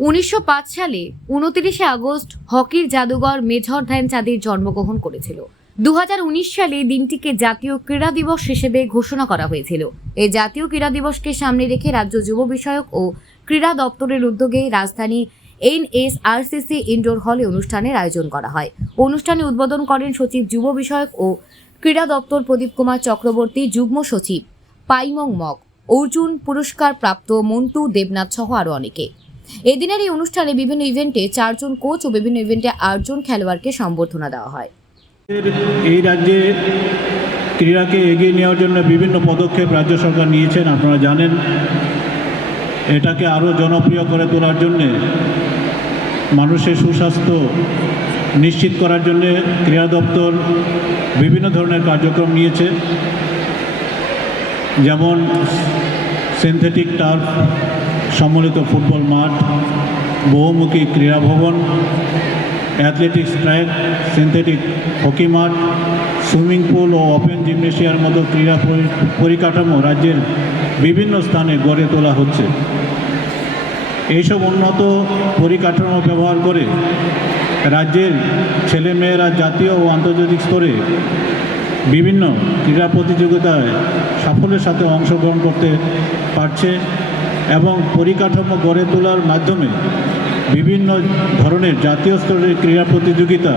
1905 সালে 29 আগস্ট হকির জাদুঘর মেজর ধ্যানচাঁদের জন্মগ্রহণ করেছিল। 2019 সালে দিনটিকে জাতীয় ক্রীড়া দিবস হিসেবে ঘোষণা করা হয়েছিল। এই জাতীয় ক্রীড়া দিবসকে সামনে রেখে রাজ্য যুব বিষয়ক ও ক্রীড়া দপ্তরের উদ্যোগে রাজধানী NSRCC ইনডোর হলে অনুষ্ঠানের আয়োজন করা হয়। অনুষ্ঠানে উদ্বোধন করেন সচিব যুব বিষয়ক ও ক্রীড়া দপ্তর প্রদীপ কুমার চক্রবর্তী, যুগ্ম সচিব পাইমং মক, অর্জুন পুরস্কার প্রাপ্ত মন্টু দেবনাথ সহ আরও অনেকে। এদিনের এই অনুষ্ঠানে বিভিন্ন ইভেন্টে 4 জন কোচ ও বিভিন্ন ইভেন্টে 8 জন খেলোয়াড়কে সম্বর্ধনা দেওয়া হয়। এই রাজ্যে ক্রীড়াকে এগিয়ে নেওয়ার জন্য বিভিন্ন পদক্ষেপ রাজ্য সরকার নিয়েছেন, আপনারা জানেন। এটাকে আরও জনপ্রিয় করে তোলার জন্যে, মানুষের সুস্বাস্থ্য নিশ্চিত করার জন্যে ক্রীড়া দপ্তর বিভিন্ন ধরনের কার্যক্রম নিয়েছে, যেমন সিনথেটিক টার্ফ, সম্মিলিত ফুটবল মাঠ, বহুমুখী ক্রীড়া ভবন, অ্যাথলেটিক্স ট্র্যাক, সিনথেটিক হকি মাঠ, সুইমিং পুল ও ওপেন জিমনেশিয়ার মতো ক্রীড়া পরিকাঠামো রাজ্যের বিভিন্ন স্থানে গড়ে তোলা হচ্ছে। এইসব উন্নত পরিকাঠামো ব্যবহার করে রাজ্যের ছেলেমেয়েরা জাতীয় ও আন্তর্জাতিক স্তরে বিভিন্ন ক্রীড়া প্রতিযোগিতায় সাফল্যের সাথে অংশগ্রহণ করতে পারছে এবং পরিকাঠামো গড়ে তোলার মাধ্যমে বিভিন্ন ধরনের জাতীয় স্তরের ক্রীড়া প্রতিযোগিতা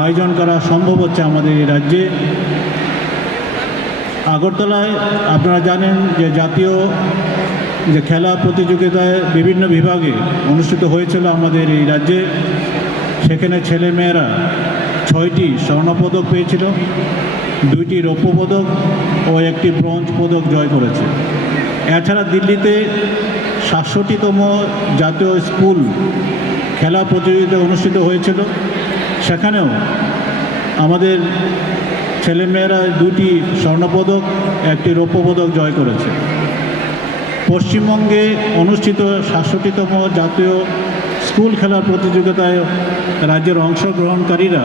আয়োজন করা সম্ভব হচ্ছে আমাদের এই রাজ্যে। আগরতলায় আপনারা জানেন যে জাতীয় খেলা প্রতিযোগিতায় বিভিন্ন বিভাগে অনুষ্ঠিত হয়েছিল আমাদের এই রাজ্যে। সেখানে ছেলেমেয়েরা 6টি স্বর্ণপদক পেয়েছিল, 2টি রৌপ্য পদক ও 1টি ব্রোঞ্জ পদক জয় করেছে। এছাড়া দিল্লিতে 67তম জাতীয় স্কুল খেলা প্রতিযোগিতা অনুষ্ঠিত হয়েছিল, সেখানেও আমাদের ছেলেমেয়েরা 2টি স্বর্ণপদক, 1টি রৌপ্য পদক জয় করেছে। পশ্চিমবঙ্গে অনুষ্ঠিত 67তম জাতীয় স্কুল খেলার প্রতিযোগিতায় রাজ্যের অংশগ্রহণকারীরা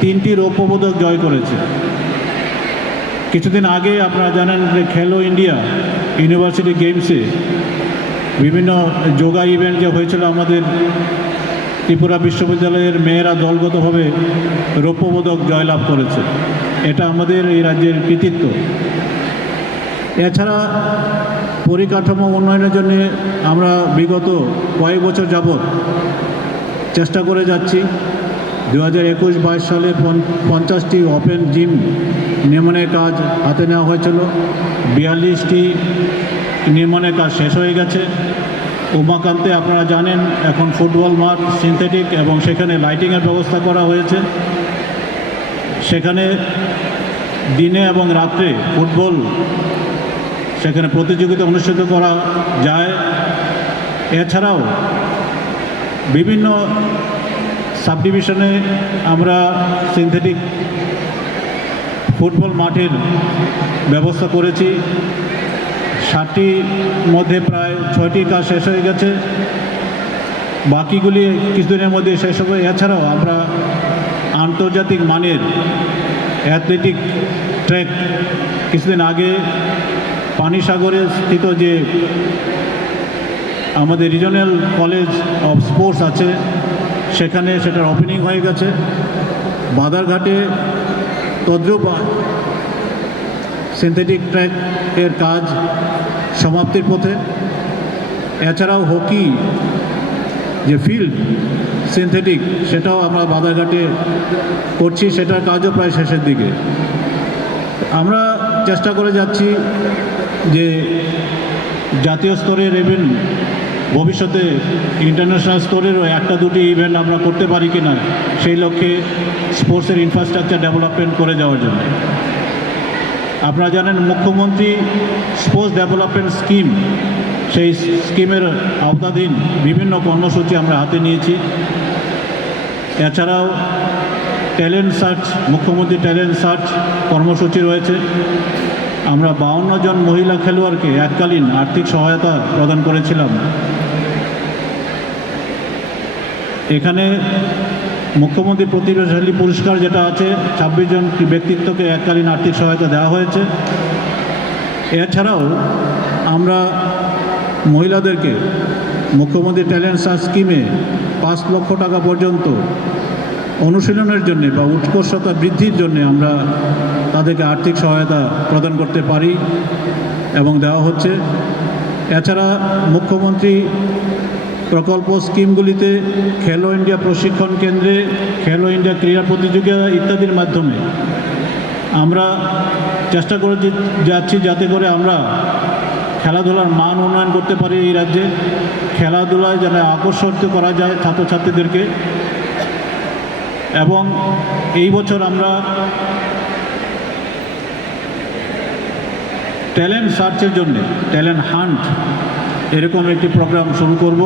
3টি রৌপ্য পদক জয় করেছে। কিছুদিন আগে আপনারা জানেন যে খেলো ইন্ডিয়া ইউনিভার্সিটি গেমসে বিভিন্ন যোগা ইভেন্ট যে হয়েছিল, আমাদের ত্রিপুরা বিশ্ববিদ্যালয়ের মেয়েরা দলগতভাবে রৌপ্য পদক জয়লাভ করেছে। এটা আমাদের এই রাজ্যের কৃতিত্ব। এছাড়া পরিকাঠামো উন্নয়নের জন্য আমরা বিগত কয়েক বছর যাবৎ চেষ্টা করে যাচ্ছি। 2021-22 সালে 50টি ওপেন জিম নির্মাণের কাজ হাতে নেওয়া হয়েছিল, 42টি নির্মাণের কাজ শেষ হয়ে গেছে। উমাকান্তে আপনারা জানেন এখন ফুটবল মাঠ সিনথেটিক এবং সেখানে লাইটিংয়ের ব্যবস্থা করা হয়েছে। সেখানে দিনে এবং রাত্রে ফুটবল সেখানে প্রতিযোগিতা অনুষ্ঠিত করা যায়। এছাড়াও বিভিন্ন সাব ডিভিশনে আমরা সিনথেটিক ফুটবল মাঠের ব্যবস্থা করেছি। 60টির মধ্যে প্রায় 6টির কাজ শেষ হয়ে গেছে, বাকিগুলি কিছুদিনের মধ্যে শেষ হবে। এছাড়াও আমরা আন্তর্জাতিক মানের অ্যাথলেটিক ট্র্যাক কিছুদিন আগে পানিসাগরে স্থিত যে আমাদের রিজনাল কলেজ অফ স্পোর্টস আছে, সেখানে সেটার ওপেনিং হয়ে গেছে। বাদারঘাটে তদ্রুপ সিনথেটিক ট্র্যাকের কাজ সমাপ্তির পথে। এছাড়াও হকি যে ফিল্ড সিনথেটিক, সেটাও আমরা বাদারঘাটে করছি, সেটার কাজও প্রায় শেষের দিকে। আমরা চেষ্টা করে যাচ্ছি যে জাতীয় স্তরের ইভেন্ট ভবিষ্যতে ইন্টারন্যাশনাল স্তরেরও 1-2টি ইভেন্ট আমরা করতে পারি কি না, সেই লক্ষ্যে স্পোর্টসের ইনফ্রাস্ট্রাকচার ডেভেলপমেন্ট করে যাওয়ার জন্য। আপনারা জানেন মুখ্যমন্ত্রী স্পোর্টস ডেভেলপমেন্ট স্কিম, সেই স্কিমের আওতাধীন বিভিন্ন কর্মসূচি আমরা হাতে নিয়েছি। এছাড়াও ট্যালেন্ট সার্চ, মুখ্যমন্ত্রী ট্যালেন্ট সার্চ কর্মসূচি রয়েছে। আমরা 52 জন মহিলা খেলোয়াড়কে এককালীন আর্থিক সহায়তা প্রদান করেছিলাম। এখানে মুখ্যমন্ত্রী প্রতিভাশালী পুরস্কার যেটা আছে, 26 জন ব্যক্তিত্বকে এককালীন আর্থিক সহায়তা দেওয়া হয়েছে। এছাড়াও আমরা মহিলাদেরকে মুখ্যমন্ত্রী ট্যালেন্ট সার্চ স্কিমে 5 লক্ষ টাকা পর্যন্ত অনুশীলনের জন্য বা উৎকর্ষতা বৃদ্ধির জন্য আমরা তাদেরকে আর্থিক সহায়তা প্রদান করতে পারি এবং দেওয়া হচ্ছে। এছাড়া মুখ্যমন্ত্রী প্রকল্প স্কিমগুলিতে খেলো ইন্ডিয়া প্রশিক্ষণ কেন্দ্রে খেলো ইন্ডিয়া ক্রীড়া প্রতিযোগিতা ইত্যাদির মাধ্যমে আমরা চেষ্টা করে যাচ্ছি যাতে করে আমরা খেলাধুলার মান উন্নয়ন করতে পারি এই রাজ্যে, খেলাধুলায় যেন আকর্ষিত করা যায় ছাত্রছাত্রীদেরকে। এবং এই বছর আমরা ট্যালেন্ট সার্চের জন্য ট্যালেন্ট হান্ট এরকম একটি প্রোগ্রাম শুরু করব।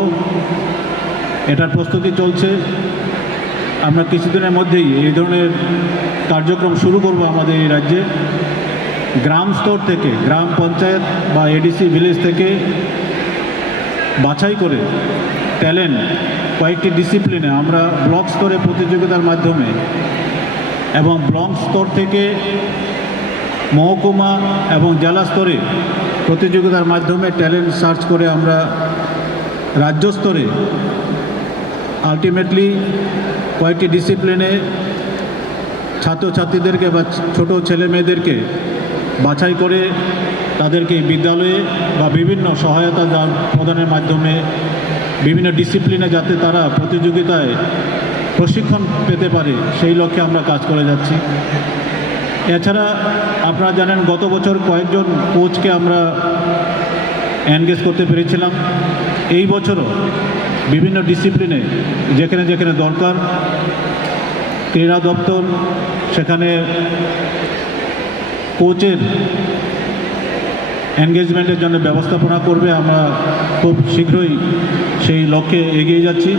এটার প্রস্তুতি চলছে। আমরা কিছুদিনের মধ্যেই এই ধরনের কার্যক্রম শুরু করব আমাদের এই রাজ্যে। গ্রাম স্তর থেকে, গ্রাম পঞ্চায়েত বা এডিসি ভিলেজ থেকে বাছাই করে ট্যালেন্ট কয়েকটি ডিসিপ্লিনে আমরা ব্লক স্তরে প্রতিযোগিতার মাধ্যমে এবং ব্লক স্তর থেকে মহকুমা এবং জেলা স্তরে প্রতিযোগিতার মাধ্যমে ট্যালেন্ট সার্চ করে আমরা রাজ্য স্তরে আলটিমেটলি কয়েকটি ডিসিপ্লিনে ছাত্রছাত্রীদেরকে বা ছোট ছেলে মেয়েদেরকে বাছাই করে তাদেরকে বিদ্যালয়ে বা বিভিন্ন সহায়তা প্রদানের মাধ্যমে বিভিন্ন ডিসিপ্লিনে যাতে তারা প্রতিযোগিতায় প্রশিক্ষণ পেতে পারে সেই লক্ষ্যে আমরা কাজ করে যাচ্ছি। এছাড়া আপনারা জানেন গত বছর কয়েকজন কোচকে আমরা এনগেজ করতে পেরেছিলাম। এই বছরও বিভিন্ন ডিসিপ্লিনে যেখানে যেখানে দরকার ক্রীড়া দপ্তর সেখানে কোচের এনগেজমেন্টের জন্য ব্যবস্থাপনা করবে। আমরা খুব শীঘ্রই সেই লক্ষ্যে এগিয়ে যাচ্ছি।